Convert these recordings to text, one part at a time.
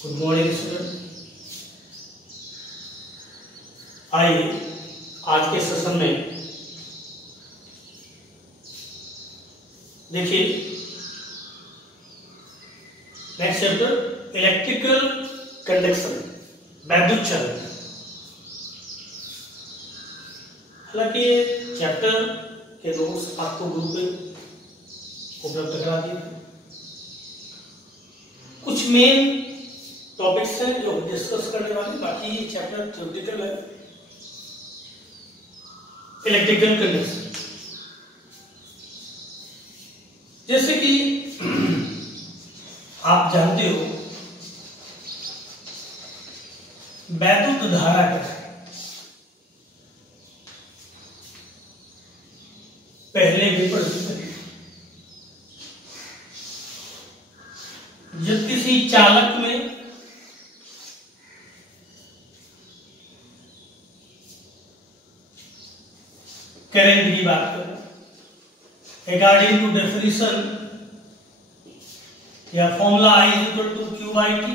Good morning student. आइए आज के सेशन में देखिए नेक्स्ट चैप्टर इलेक्ट्रिकल कंडक्शन, वैद्युत चालन। हालांकि चैप्टर के नोट्स आपको ग्रुप में उपलब्ध करा दिए। कुछ मेन टॉपिक्स हैं जो डिस्कस करने वाले, बाकी ये चैप्टर थ्योरेटिकल है। इलेक्ट्रिकल कंडक्शन, जैसे कि आप जानते हो वैद्युत धारा क्या है, पहले भी पढ़ चुके हैं। जब किसी चालक में करंट की बात करें, अकॉर्डिंग टू डेफिनेशन या formula I is equal to Q by T,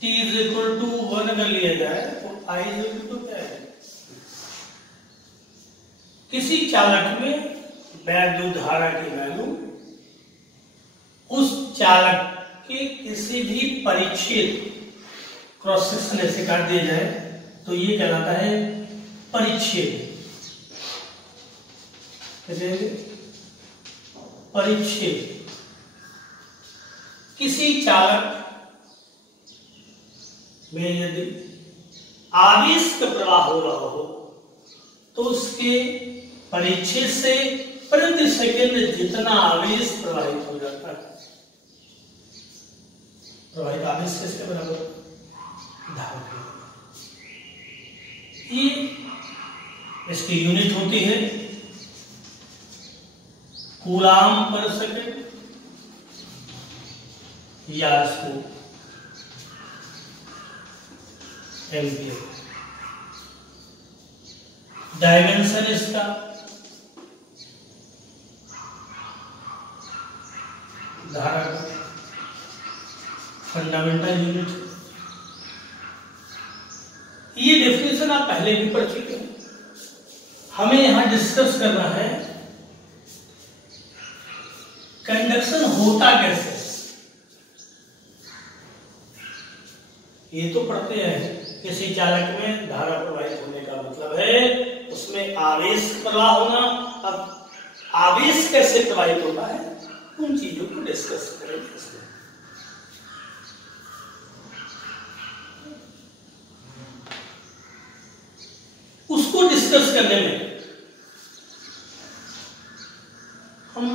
T is equal to 1 अगर लिया जाए तो I इज इक्वल टू क्या है। किसी चालक में वैद्युत धारा की वैल्यू उस चालक के किसी भी परिच्छेद क्रॉस सेक्शन ऐसे काट दिया जाए तो ये कहलाता है परिच्छेद। परिच्छेद किसी चालक में यदि आवेश का प्रवाह हो रहा हो तो उसके परिच्छेद से प्रति सेकंड जितना आवेश प्रवाहित हो जाता है, प्रवाहित आवेश किसके बराबर, धारा के। ये इसकी यूनिट होती है कूलाम पर सेकंड, या इसको एम्पियर। डायमेंशन इसका धारा का फंडामेंटल यूनिट। ये डेफिनेशन आप पहले भी पढ़ चुके हैं। हमें यहां डिस्कस करना है कंडक्शन होता कैसे। ये तो पढ़ते हैं किसी चालक में धारा प्रवाहित होने का मतलब है उसमें आवेश प्रवाह होना। अब आवेश कैसे प्रवाहित होता है उन चीजों को डिस्कस करेंगे। उसको डिस्कस करने में हम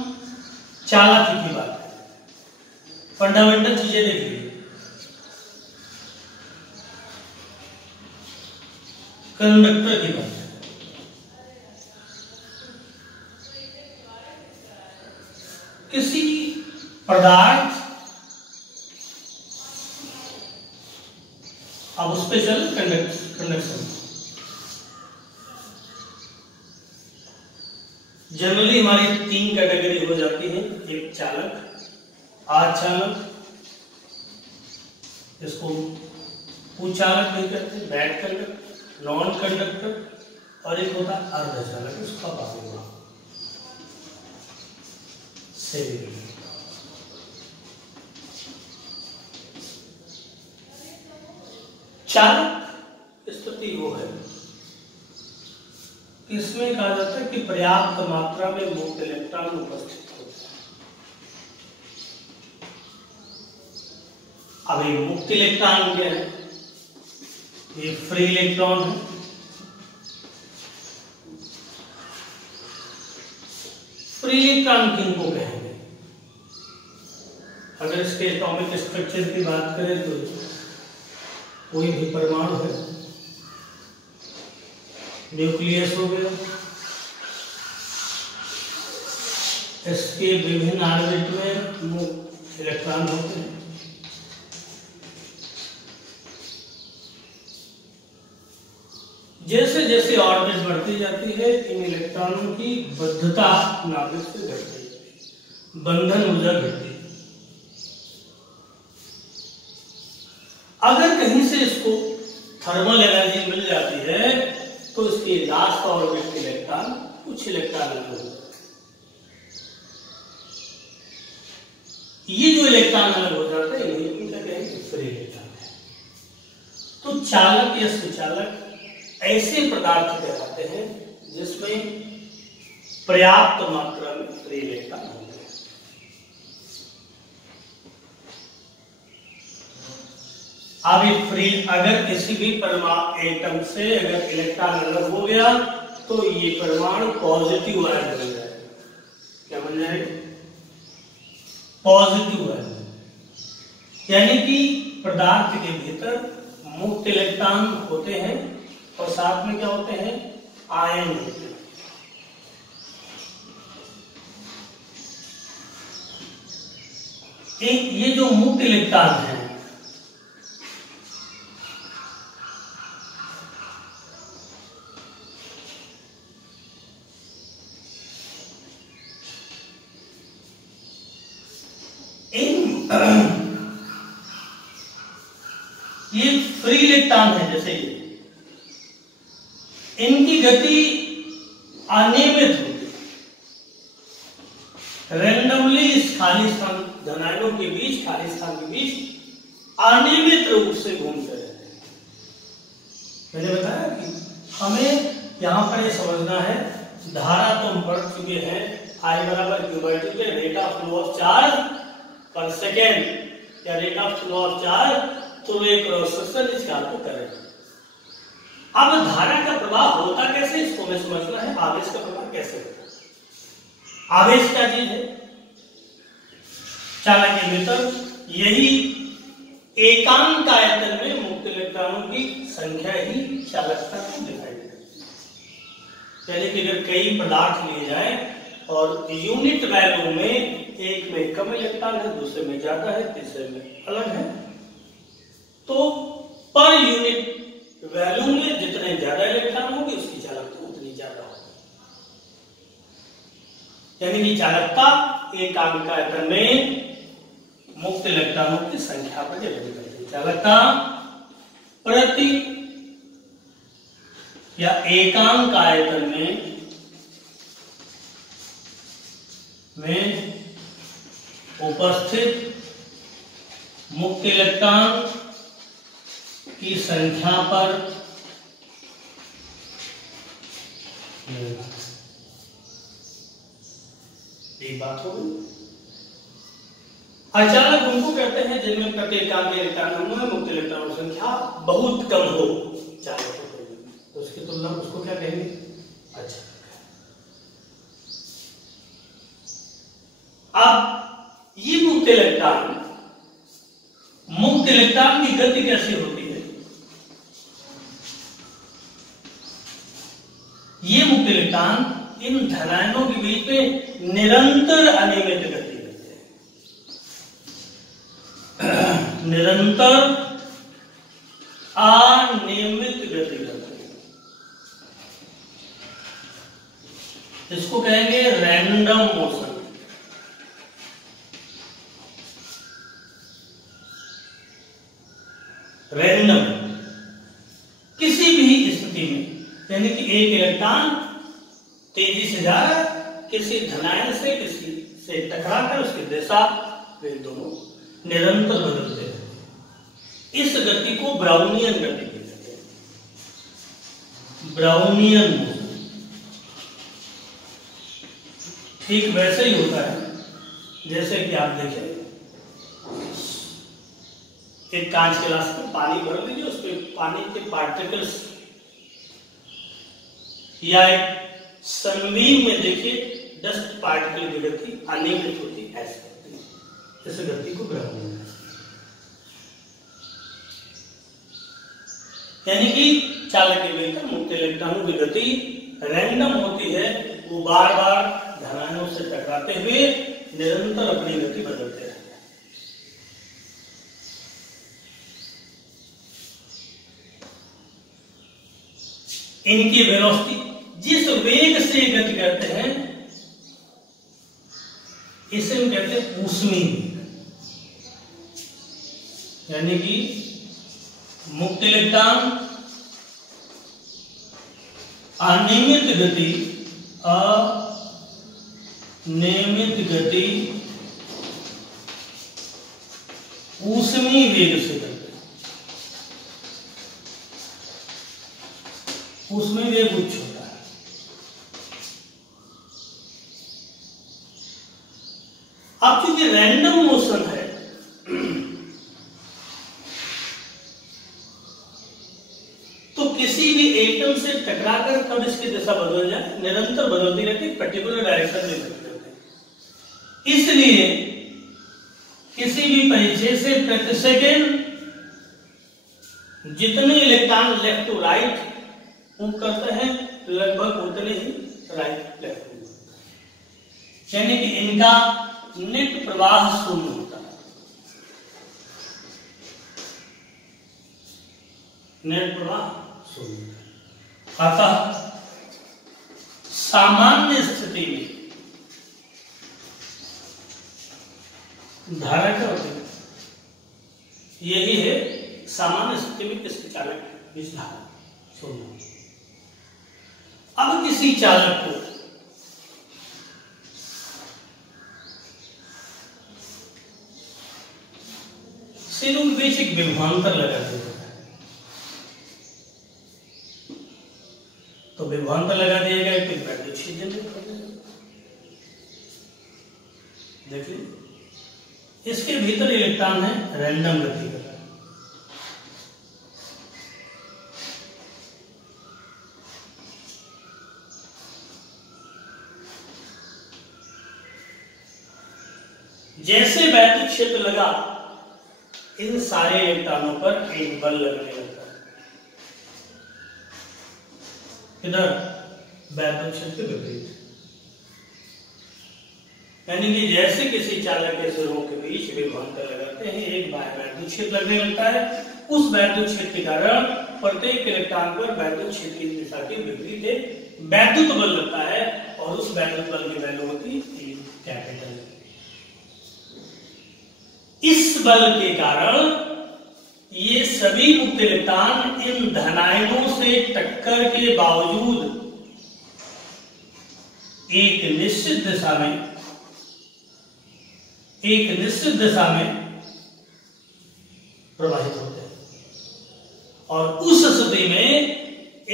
चालक की बात करें, फंडामेंटल चीजें देखिए। कंडक्टर की बात, किसी पदार्थ, अब उस पे चल कंडक्शन। जनरली हमारी 3 कैटेगरी हो जाती है। एक चालक, आचालक, इसको उचालक भी कहते हैं, बैड कंडक्टर, नॉन कंडक्टर, और एक होता है अर्धचालक, इसका बाबू से। चालक स्थिति वो है, इसमें कहा जाता है कि पर्याप्त मात्रा में मुक्त इलेक्ट्रॉन उपस्थित होते हैं। अभी मुक्त इलेक्ट्रॉन क्या है, ये फ्री इलेक्ट्रॉन है। फ्री इलेक्ट्रॉन किनको कहेंगे, अगर इसके एटॉमिक स्ट्रक्चर की बात करें तो कोई भी परमाणु है, न्यूक्लियस हो गया, इसके विभिन्न ऑर्बिट में मुक्त इलेक्ट्रॉन होते हैं। जैसे जैसे ऑर्बिट बढ़ती जाती है इन इलेक्ट्रॉनों की बद्धता नाभिक से घटती है, बंधन ऊर्जा घटती है। अगर कहीं से इसको थर्मल एनर्जी मिल जाती है तो इसके लास्ट ऑर्बिट के इलेक्ट्रॉन कुछ इलेक्ट्रॉन अलग हो जाते हैं। ये जो इलेक्ट्रॉन अलग हो जाते हैं इन्हीं क्या कहेंगे, फ्री इलेक्ट्रॉन है। तो चालक या सुचालक ऐसे पदार्थ कहलाते हैं जिसमें पर्याप्त मात्रा में फ्री इलेक्ट्रॉन होते हैं। अब ये फ्री, अगर किसी भी परमाणु एटम से अगर इलेक्ट्रॉन अलग हो गया तो ये परमाणु पॉजिटिव आयन बन जाएगा। क्या बन जाएगा? Positive ion. यानी कि पदार्थ के भीतर मुक्त इलेक्ट्रॉन होते हैं और साथ में क्या होते हैं, आयन होते हैं। एक ये जो मुक्त इलेक्ट्रॉन है ये फ्री इलेक्ट्रॉन है, जैसे ये इनकी गति अनियमित होती है। रैंडमली इस खाली स्थान धनायनों के बीच, खाली स्थान के बीच अनियमित रूप से घूमते रहते हैं। मैंने बताया कि हमें यहां पर ये समझना है, धारा तो हम पढ़ चुके हैं, I बराबर क्यू/2 के rate of flow of charge पर सेकेंड या rate of flow of charge through a cross section is equal to current. अब धारा का प्रवाह होता कैसे, इसको हमें समझना है। आवेश का प्रवाह कैसे होता है? आवेश क्या चीज है? चालक के भीतर यही एकांक आयतन में मुक्त इलेक्ट्रॉनों की संख्या ही चालकता को दिखाई देती है। यानी कि अगर कई पदार्थ लिए जाए और यूनिट वैल्यू में एक में कम इलेक्ट्रॉन है, दूसरे में ज्यादा है, तीसरे में अलग है, तो पर यूनिट वैल्यू में जितने ज्यादा इलेक्ट्रॉन होंगे उसकी चालकता उतनी ज्यादा होगी। यानी कि चालकता एकांक आयतन में मुक्त इलेक्ट्रॉनों की संख्या पर निर्भर करती है। चालकता प्रति या एकांक आयतन में उपस्थित मुक्त इलेक्ट्रॉन की संख्या पर एक बात हो गई। अचानक उनको कहते हैं जिनमें प्रति एकांक इलेक्ट्रॉन में मुक्त इलेक्ट्रॉन की संख्या बहुत कम हो, चालक तो उसकी तुलना उसको क्या कहेंगे? अच्छा, अब ये मुक्त इलेक्ट्रॉन की गति कैसी होती है? ये मुक्त इलेक्ट्रॉन इन धनायनों के बीच में निरंतर अनियमित गति करते हैं। निरंतर अनियमित गति करते हैं, इसको कहेंगे रैंडम मोशन। रैंडम किसी भी स्थिति में, यानी कि एक इलेक्ट्रॉन तेजी से जा रहा है, किसी धनायन से किसी से टकराकर उसकी दिशा वे दोनों निरंतर बदलते हैं। इस गति को ब्राउनियन गति कहते हैं। ब्राउनियन मोशन ठीक वैसे ही होता है जैसे कि आप देखें, एक कांच के गिलास में पानी भर लीजिए, उसमें पानी के पार्टिकल्स या एक सनबीम में देखिए डस्ट पार्टिकल की गति अनियमित होती है, ऐसे होती है। इस गति को ब्राउनियन, यानी कि चालक के भीतर मुक्त इलेक्ट्रॉनों की गति रैंडम होती है। वो बार बार धनायनों से टकराते हुए निरंतर अपनी गति बदलते रहते हैं। इनकी वेलोसिटी, जिस वेग से गति करते हैं, इसे हम कहते हैं ऊष्मीय, यानी कि मुक्त इलेक्ट्रॉन अनियमित गति ऊष्मीय वेग से करते हैं। ऊष्मीय वेग उच्च होता है। अब चूंकि रैंडम मोशन है तो किसी भी एटम से टकराकर कब इसकी दिशा बदल जाए, निरंतर बदलती रहती है, पर्टिकुलर डायरेक्शन में बदलती रहती है। इसलिए किसी भी परिचय से प्रति सेकेंड जितने electron left to right move करते हैं लगभग उतने ही राइट लेफ्ट मूव करते हैं, यानी कि इनका नेट प्रवाह शून्य होता है। नेट प्रवाह शून्य। अतः सामान्य स्थिति में धारा क्या होती है, यही है सामान्य स्थिति में किसके चालक बीच धारा शून्य। अब किसी चालक को सिरों के बीच एक विभवांतर लगा दिया जाता है, तो विभवांतर लगा दिया गया तो वैद्युत क्षेत्र जनरेट कर देगा। देखिए इसके भीतर इलेक्ट्रॉन है रैंडम गति कर रहा है। जैसे वैद्युत क्षेत्र लगा इन सारे इलेक्ट्रॉनों पर एक बल लगने लगता है। इधर वैद्युत क्षेत्र के विपरीत, यानी कि जैसे किसी चालक के सिरों के बीच विभवांतर लगाते हैं एक बाह्य वैद्युत क्षेत्र लगने लगता है। उस वैद्युत क्षेत्र के कारण प्रत्येक इलेक्ट्रॉन पर वैद्युत क्षेत्र की दिशा के विपरीत एक वैद्युत बल लगता है और उस वैद्युत बल की वैल्यू होती है कैपिटल। इस बल के कारण ये सभी मुक्त इलेक्ट्रॉन इन धनायनों से टक्कर के बावजूद एक निश्चित दिशा में प्रवाहित होते हैं और उस स्थिति में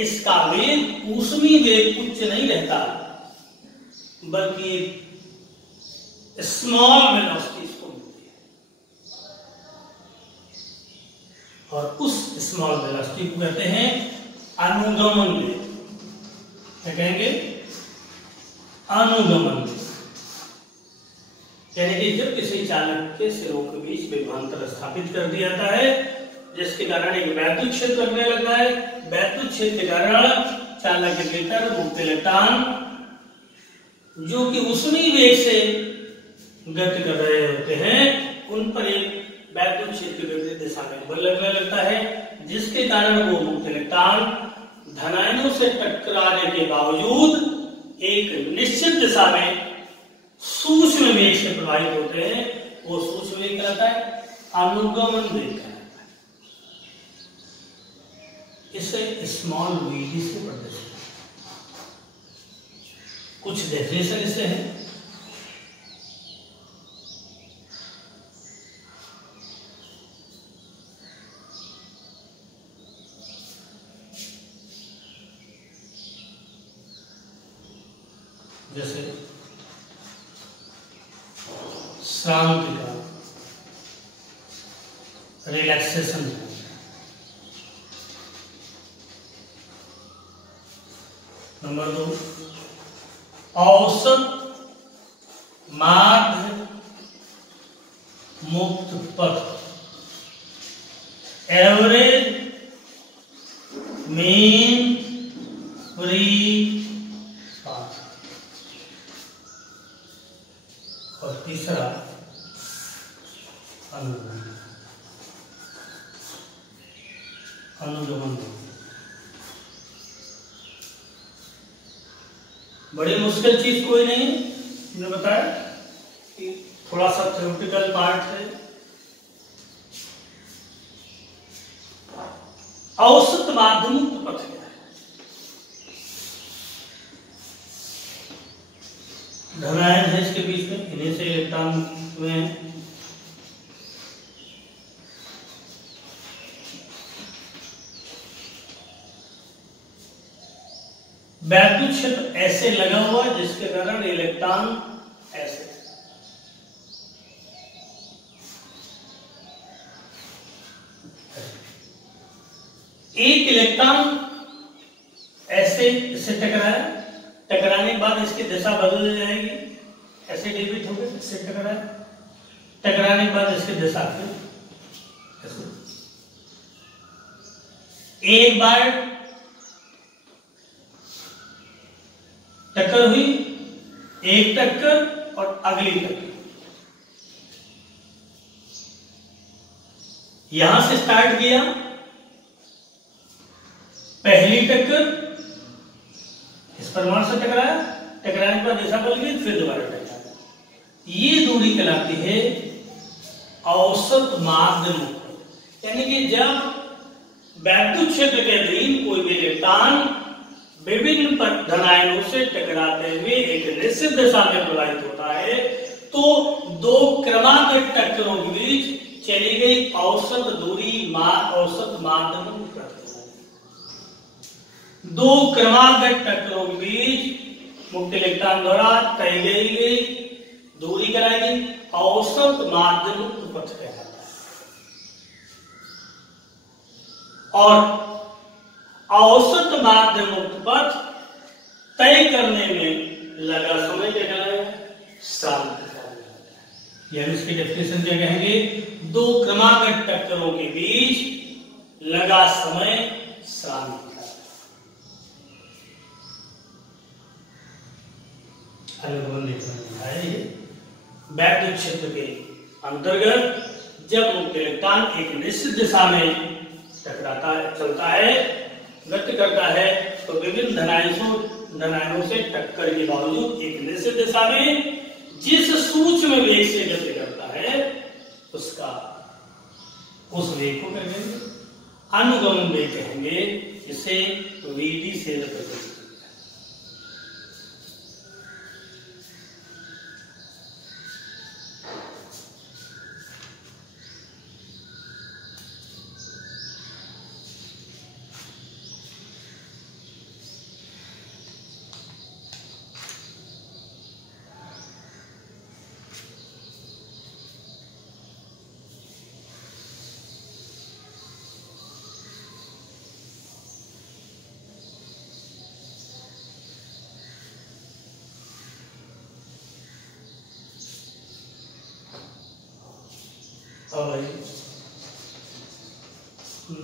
इसका वेग ऊष्मीय वेग उच्च नहीं रहता बल्कि स्मॉल वेलोसिटी इसको मिलती है और उस स्मॉल वेलोसिटी को कहते हैं अनुगमन वेग। क्या कहेंगे? अनुगमन वेग। यानी कि जब किसी चालक के सिरों के बीच विभवांतर स्थापित कर दिया जाता है जिसके कारण एक वैद्युत क्षेत्र लगने लगता है, वैद्युत क्षेत्र के कारण चालक के भीतर मुक्त इलेक्ट्रॉन जो कि ऊष्मीय वेग से गति कर रहे होते हैं उन पर एक वैद्युत क्षेत्र के विपरीत दिशा में बल लगने लगता है जिसके कारण वो मुक्त इलेक्ट्रॉन धनायनों से टकराने के बावजूद एक निश्चित दिशा में सूक्ष्म वेग से प्रभावित होते हैं। वो सूक्ष्म वेग कहलाता है अनुगमन वेग कहलाता है। इसे स्मॉल वीडी से प्रदर्शित कुछ डेफिनेशन इससे है। जैसे शांति का रिलैक्सेशन है। नंबर 2 औसत माध्य मुक्त पथ एवरेज मीन फ्री पाथ। और तीसरा अनुगमन। बड़ी मुश्किल चीज कोई नहीं, मैंने बताया कि थोड़ा सा थ्योरेटिकल पार्ट है। औसत माध्यमुक्त पथ क्या है? धनायन है इसके बीच में, इन्हीं से इलेक्ट्रॉन हुए हैं। वैद्युत क्षेत्र ऐसे लगा हुआ है जिसके कारण इलेक्ट्रॉन ऐसे, एक इलेक्ट्रॉन ऐसे इससे टकराया, टकराने के बाद इसकी दिशा बदल जाएगी, ऐसे डिविट हो गए, इससे टकराया, टकराने के बाद इसकी दिशा फिर ऐसे, एक बार टक्कर हुई, एक टक्कर और अगली टक्कर, यहां से स्टार्ट किया, पहली टक्कर इस परमाणु से टकराया, टकराने के बाद दिशा बदल गई, फिर दोबारा टकराया। ये दूरी कहलाती है औसत माध्यमुक्त। यानी कि जब वैद्युत क्षेत्र के अधीन कोई भी इलेक्ट्रॉन विभिन्न धनायनों से टकराते हुए एक निश्चित दिशा में प्रवाहित होता है, तो दो क्रमागत टक्करों के बीच चली गई औसत दूरी औसत माध्यमुक्त कहलाती है। दो क्रमागत टक्करों के बीच मुक्त इलेक्ट्रॉन द्वारा तय गई दूरी कराएगी औसत माध्यमुक्त पथ कहलाता है। और औसत माध्यमुक्त पथ तय करने में लगा समय क्या कहलाएगा? श्रांति कहलाता है। यानी इसकी डेफिनेशन क्या कहेंगे? दो क्रमागत टक्करों के बीच लगा समय श्रांति कहलाता है। वैद्युत क्षेत्र के अंतर्गत जब मुक्त इलेक्ट्रॉन एक निश्चित दिशा में टकराता है, चलता है, गति करता है, तो विभिन्न धनायनों से टक्कर के बावजूद एक निश्चित दिशा में जिस सूक्ष्म वेग से गति करता है उसका उस वेग को कहेंगे अनुगमन वेग कहेंगे, जिसे वीडी से रिप्रेजेंट।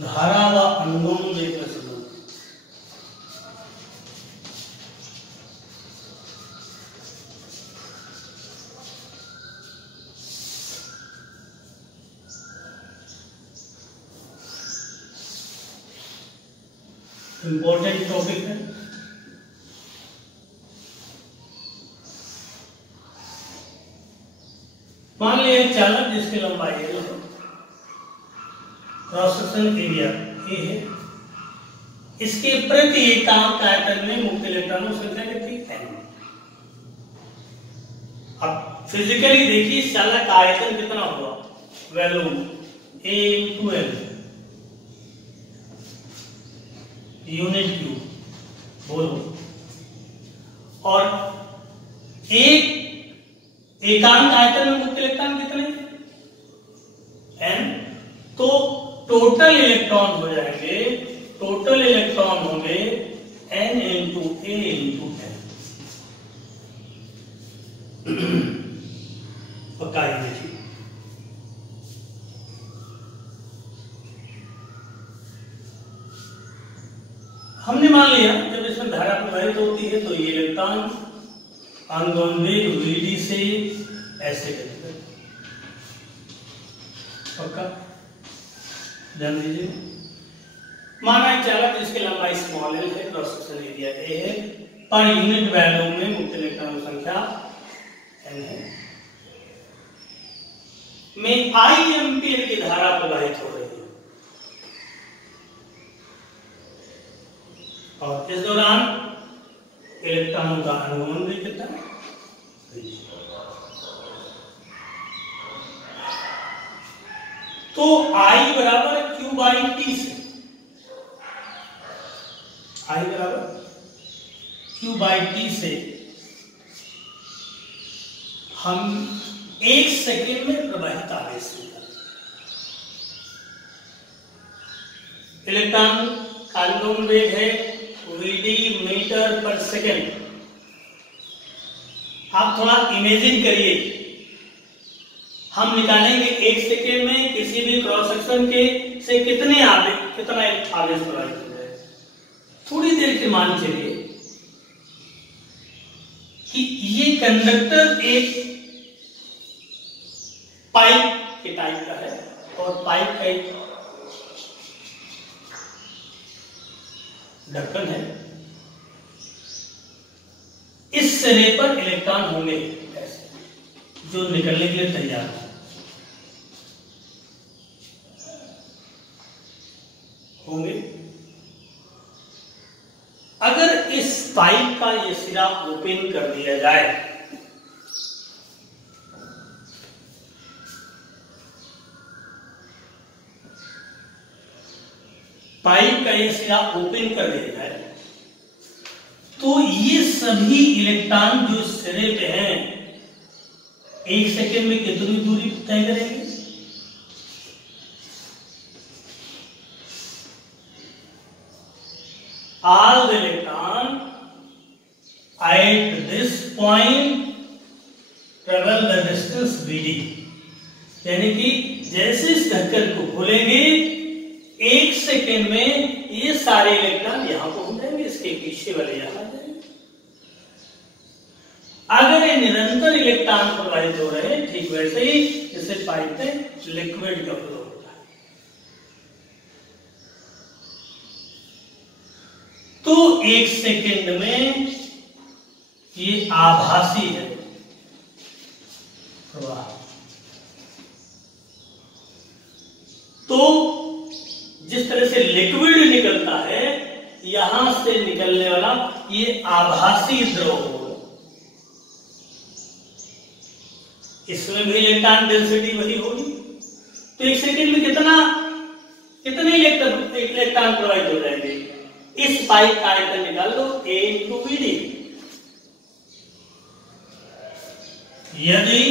धारा व अनुगमन वेग का संबंध। इंपॉर्टेंट टॉपिक है। मान लिया एक चालक जिसकी लंबाई है, क्रॉस सेक्शन एरिया ए है, इसके प्रति एकांक आयतन में मुक्त इलेक्ट्रॉनों की संख्या कितनी है? अब फिजिकली देखिए इस चालक का आयतन कितना हुआ, volume A × L unit cube बोलो, और एक एकांक आयतन में मुक्त इलेक्ट्रॉन कितने n, तो टोटल इलेक्ट्रॉन हो जाएंगे, टोटल इलेक्ट्रॉन होंगे n × A × n। पक्का ही देखिए, हमने मान लिया जब इसमें धारा प्रवाहित होती है तो ये इलेक्ट्रॉन अनुगमन वेग Vd से ऐसे करेगा। पक्का ध्यान दीजिए। माना एक चालक जिसकी लंबाई स्मॉल l है, क्रॉस सेक्शन एरिया A है, पर यूनिट वैल्यूम में मुक्त इलेक्ट्रॉन की संख्या n है, में I एम्पीयर की धारा प्रवाहित हो रही है। और इस दौरान इलेक्ट्रॉनों का अनुगमन भी कितना है। तो I बराबर Q बाई टी से, I बराबर Q बाई टी से हम 1 सेकेंड में प्रवाहित आवेश निकालते। इलेक्ट्रॉन का अनुगमन वेग है VD मीटर पर सेकेंड। आप थोड़ा इमेजिन करिए, हम निकालेंगे 1 सेकेंड में किसी भी क्रॉस सेक्शन के से कितना आवेश प्रवाहित हो जाए। थोड़ी देर के मान चलिए कि ये कंडक्टर एक पाइप के टाइप का है और पाइप का एक ढक्कन है। इस सिरे पर इलेक्ट्रॉन होंगे ऐसे जो निकलने के लिए तैयार होंगे। अगर इस पाइप का ये सिरा ओपन कर दिया जाए पाइप का ये सिरा ओपन कर दिया जाए तो ये सभी इलेक्ट्रॉन जो सिरे पे हैं 1 सेकेंड में कितनी दूरी तय करेंगे। All the electron at this point travel the distance VD, यानी कि जैसे इस ढक्कन को खोलेंगे 1 सेकेंड में ये सारे इलेक्ट्रॉन यहां पहुंच जाएंगे, इसके पीछे वाले यहां आ जाएंगे। अगर ये निरंतर इलेक्ट्रॉन प्रवाहित हो रहे हैं ठीक वैसे ही जैसे पाइप में लिक्विड का फ्लो होता है। तो 1 सेकेंड में ये आभासी है प्रवाह। तो जिस तरह से लिक्विड निकलता है यहां से निकलने वाला ये आभासी द्रव होगा। इसमें भी इलेक्ट्रॉन डेंसिटी वही होगी। तो 1 सेकेंड में कितने इलेक्ट्रॉन प्रवाहित हो जाएंगे। इस पाइप का आयतन निकाल लो A इंटू VD। यदि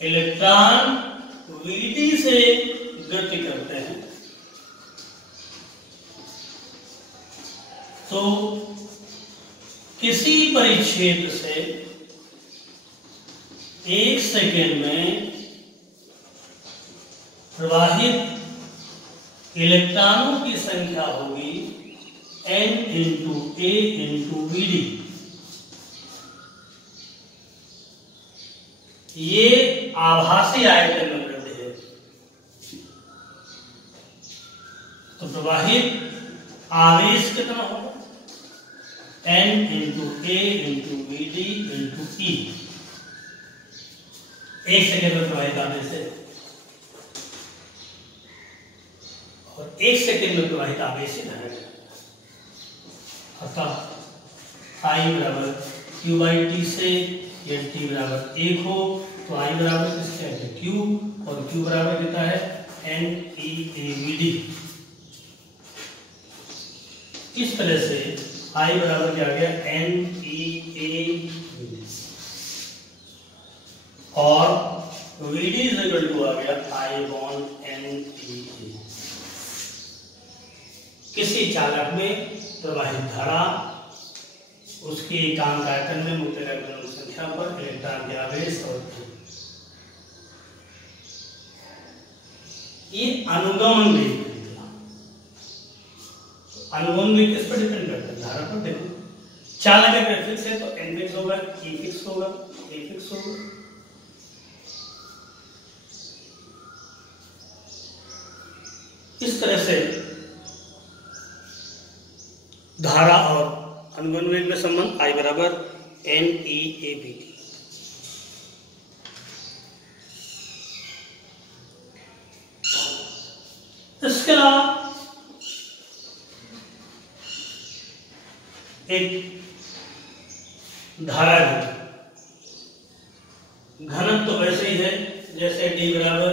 इलेक्ट्रॉन VD से गति करते हैं तो किसी परिच्छेद से 1 सेकेंड में प्रवाहित इलेक्ट्रॉनों की संख्या होगी N into A into VD। ये आभासी आयतन में वृद्धि है। तो प्रवाहित आवेश कितना होगा N into A into VD into E। 1 second में प्रवाहित आवेश है और 1 सेकेंड में प्रवाहित आवेश है। अतः I बराबर Q बाई टी से यदि T बराबर 1 हो तो I बराबर किसके है Q और Q बराबर कितना है NEAVD। इस तरह से I बराबर क्या आ गया NEAVD और VD इज इक्वल टू आ गया I बॉन्ड NEA। किसी चालक में प्रवाहित धारा उसके एकांक आयतन में मुक्त इलेक्ट्रॉन संख्या पर इलेक्ट्रॉन के आवेश और ये अनुगमन वेग। अनुगमन वेग किस पर डिपेंड करता है धारा पर। देखो चालक अगर फिक्स है तो N फिक्स होगा E फिक्स होगा A फिक्स होगा। इस तरह से धारा और अनुगमन वेग में संबंध I बराबर NEAVD। इसके अलावा एक धारा घनत्व तो वैसे ही है जैसे D बराबर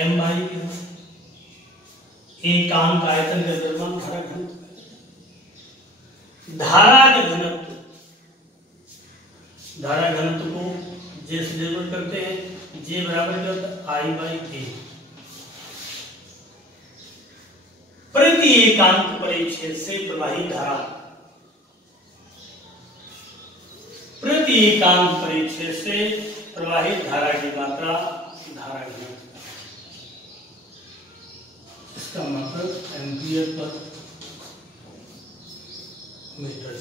m बाई एक काम का आयतन का द्रव्यमान धारा घनत्व। धारा घनत्व को J से डिनोट करते हैं। J बराबर क्या होता है I बाई A। प्रति एकांक परिच्छेद से प्रवाहित धारा, प्रति एकांक परिच्छेद से प्रवाहित धारा की मात्रा धारा घनत्व। इसका मतलब एम्पियर पर मीटर।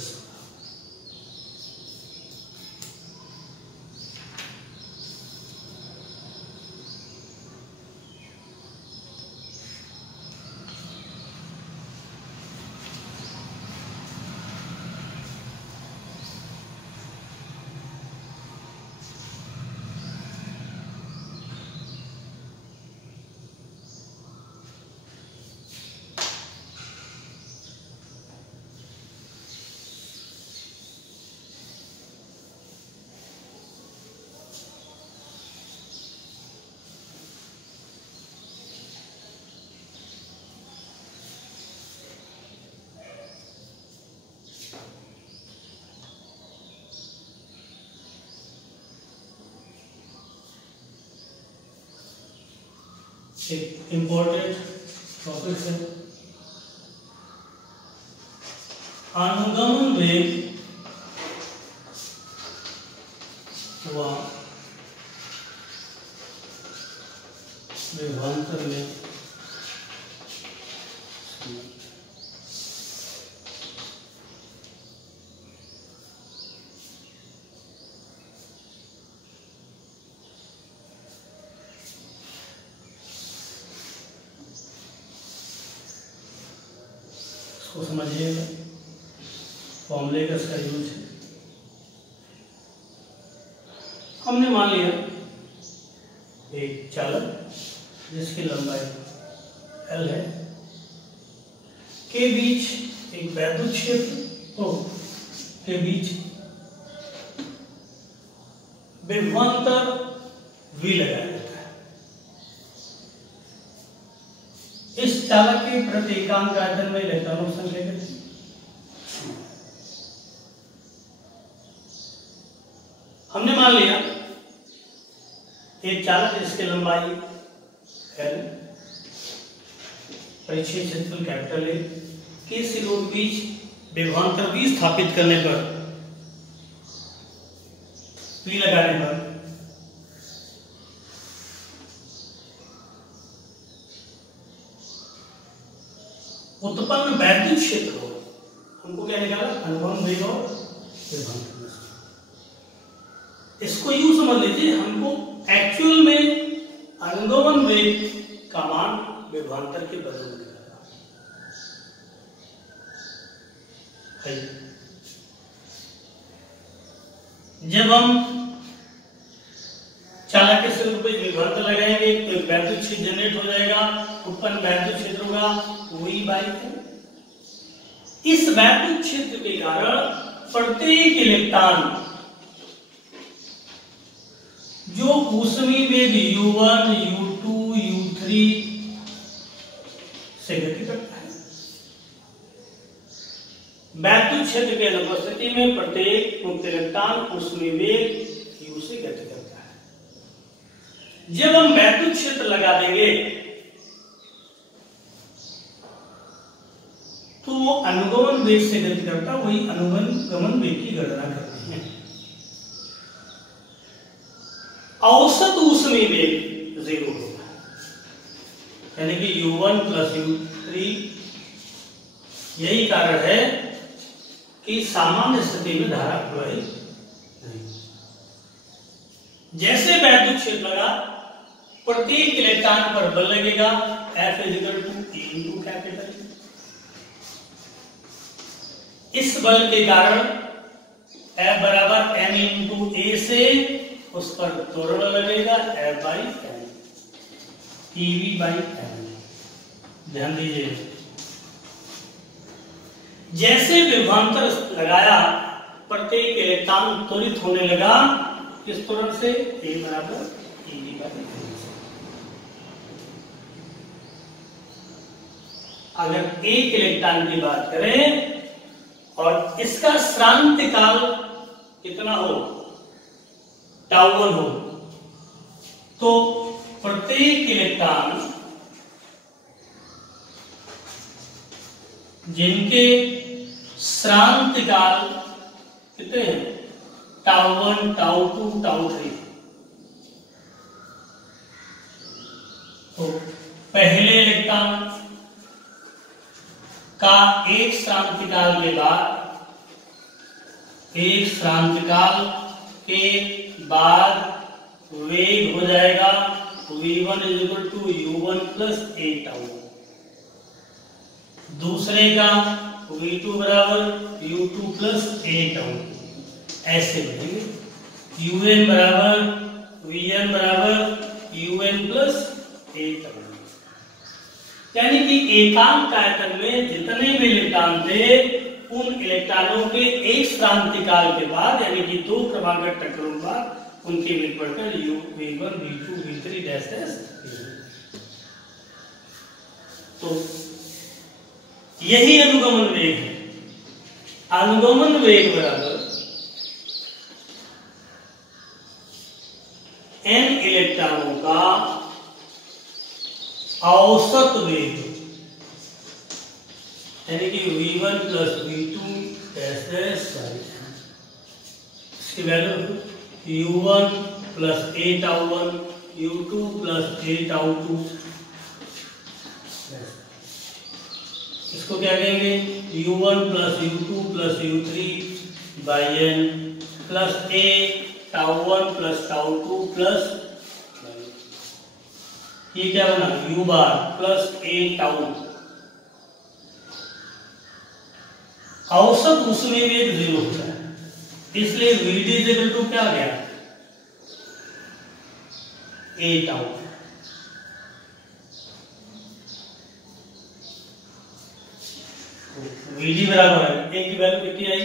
एक इंपॉर्टेंट टॉपिक है अनुगमन वेग व विभवांतर में को समझिएगा। फॉर्मूले का इसका यूज है। हमने मान लिया एक चालक जिसकी लंबाई L है के बीच एक वैद्युत क्षेत्र के बीच विभवांतर V लगाया जाता है। इस चालक के प्रति एकांक आयतन में इलेक्ट्रॉनों की संख्या कितनी? हमने मान लिया एक चालक जिसकी लंबाई L, परिच्छेद क्षेत्रफल कैपिटल A के सिरों के बीच विभवांतर V स्थापित करने पर, V लगाने पर उत्पन्न वैद्युत क्षेत्र हो। हमको क्या निकाला? अनुगमन वेग और विभवांतर। इसको यूं समझ लीजिए, हमको एक्चुअल में अनुगमन वेग का मान विभवांतर के बदल में निकाला है। जब हम चालक के सिर पे विभवांतर लगाएंगे तो वैद्युत क्षेत्र जनरेट हो जाएगा, उत्पन्न वैद्युत क्षेत्र होगा वही बाई है। इस वैद्युत क्षेत्र के कारण प्रत्येक इलेक्ट्रॉन जो ऊष्मीय वेग U1, U2, U3 से गति करता है, वैद्युत क्षेत्र के अनुपस्थिति में प्रत्येक मुक्त इलेक्ट्रॉन ऊष्मीय वेग U से गति करता है। जब हम वैद्युत क्षेत्र लगा देंगे तो वो अनुगमन वेग से गति करता, वही अनुगमन वेग की गणना करते हैं। औसत ऊष्मीय वेग 0 होगा, यानी कि U1 प्लस U3। यही कारण है कि सामान्य स्थिति में धारा प्रवाहित नहीं। जैसे वैद्युत क्षेत्र लगा, प्रत्येक इलेक्ट्रॉन पर बल लगेगा F = E कैपिटल। इस बल के कारण F बराबर m × A से उस पर त्वरण लगेगा F/m, EV/m। ध्यान दीजिए, जैसे विभवांतर लगाया प्रत्येक इलेक्ट्रॉन त्वरित होने लगा किस त्वरण से, A बराबर eV/3। अगर एक इलेक्ट्रॉन की बात करें और इसका श्रांति काल कितना हो, τ1 हो, तो प्रत्येक इलेक्ट्रॉन जिनके श्रांति काल कितने हैं, τ1, τ2, τ3, तो पहले इलेक्ट्रॉन का एक श्रांतिकाल के बाद, एक श्रांतिकाल के बाद वेग हो जाएगा v1 = u1 + a τ। दूसरे का v2 = u2 + a τ। ऐसे बढ़ेंगे un = vn = un + a τ। यानी कि एकांक आयतन में जितने भी इलेक्ट्रॉन थे उन इलेक्ट्रॉनों के एक श्रांतिकाल के बाद यानी कि 2 क्रमागत टक्करों के बाद उनके वेग बढ़कर v1 v2 v3 dash dash. तो यही अनुगमन वेग है। अनुगमन वेग बराबर n इलेक्ट्रॉनों का औसत वेग यानी कि v1 + v2 डैश डैश इसकी value u1 + a τ1 u2 + a τ2। इसको क्या कहेंगे, u1 + u2 + u3/n + a τ1 + τ2 + ये क्या बना u बार + a τ। औसत उसमें भी एक 0 होता है, इसलिए Vd = क्या आ गया, a τ। Vd बराबर है a की वैल्यू कितनी आई,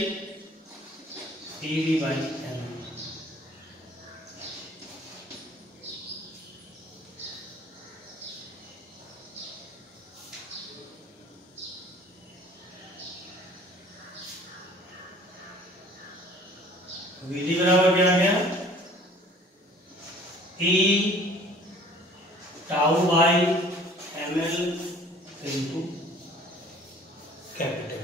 eV/m। Vd बराबर क्या आ गया, e τ/ml into कैपिटल।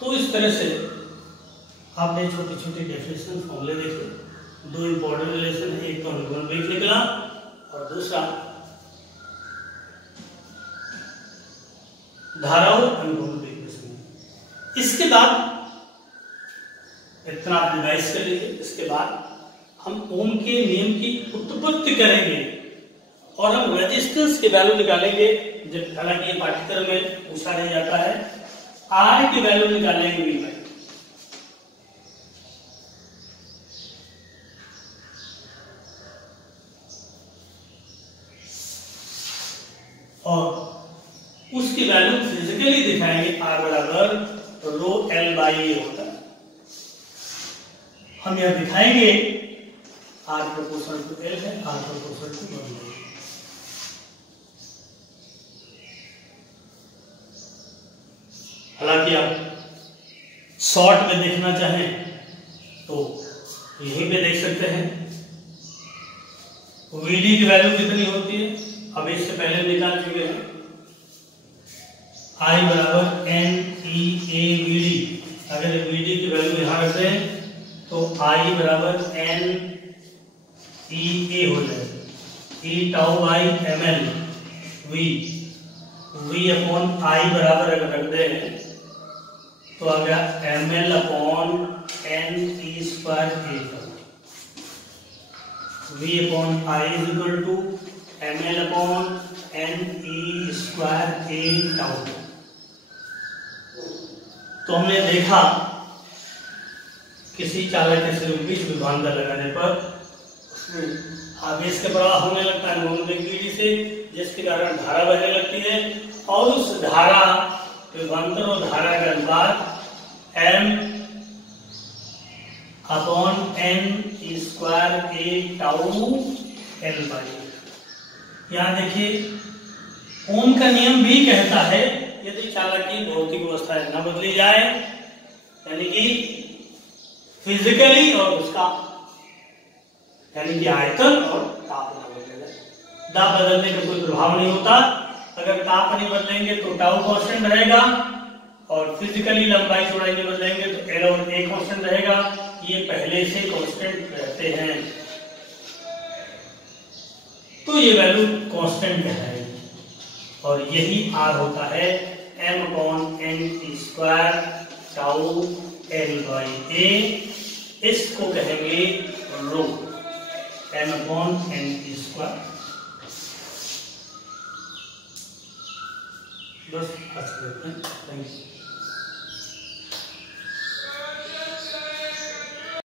तो इस तरह से आपने छोटे छोटे डेफिनेशन फॉर्मूले देखे। 2 इंपॉर्टेंट रिलेशन है, एक तो अनुगमन वेग निकला और दूसरा धाराओं अनुगमन वेग। इसके बाद इतना आप रिवाइज कर लीजिए। इसके बाद हम ओम के नियम की उत्पत्ति करेंगे और हम रेजिस्टेंस की वैल्यू निकालेंगे। जब हालांकि ये पाठ्यक्रम में पूछा नहीं जाता है, आर की वैल्यू निकालेंगे V में। और उसकी वैल्यू फिजिकली दिखाएंगे, R बराबर ρL/A होता है। हम यह दिखाएंगे R प्रोपोर्शनल टू L है, R प्रोपोर्शनल टू 1 है। हालांकि आप शॉर्ट में देखना चाहें तो यहीं पे देख सकते हैं। Vd की वैल्यू कितनी होती है, अब इससे पहले निकाल चुके हैं। I बराबर NEAVD। अगर Vd की वैल्यू यहां रखते हैं तो I बराबर NEA हो जाएगा, E τ/ml V/I बराबर अगर रख दें तो आ गया ml/ne²a। V/I = ml/ne²a τ। तो हमने देखा किसी चालक के सिरे बीच विभवांतर लगाने पर आवेश का प्रवाह होने लगता है मनोवेग से, जिसके कारण धारा बहने लगती है और उस धारा विभवांतर और धारा का अनुपात m upon n square a tau l by. यहाँ देखिए ओम का नियम भी कहता है यदि चालक की भौतिक अवस्था न बदली जाए, यानी कि फिजिकली और उसका यानी कि आयतन और ताप न बदले जाए, दाब बदलने का कोई प्रभाव नहीं होता। अगर ताप नहीं बदलेंगे तो टाउ कांस्टेंट रहेगा और फिजिकली लंबाई चौड़ाई नहीं बदलेंगे तो एल और ए कांस्टेंट रहेगा। ये पहले से कांस्टेंट रहते हैं तो ये वैल्यू कांस्टेंट कहलाएगी और यही आर होता है m upon n square tau l by a। इसको कहेंगे रो, m अपॉन n स्क्वायर। बस थैंक यू।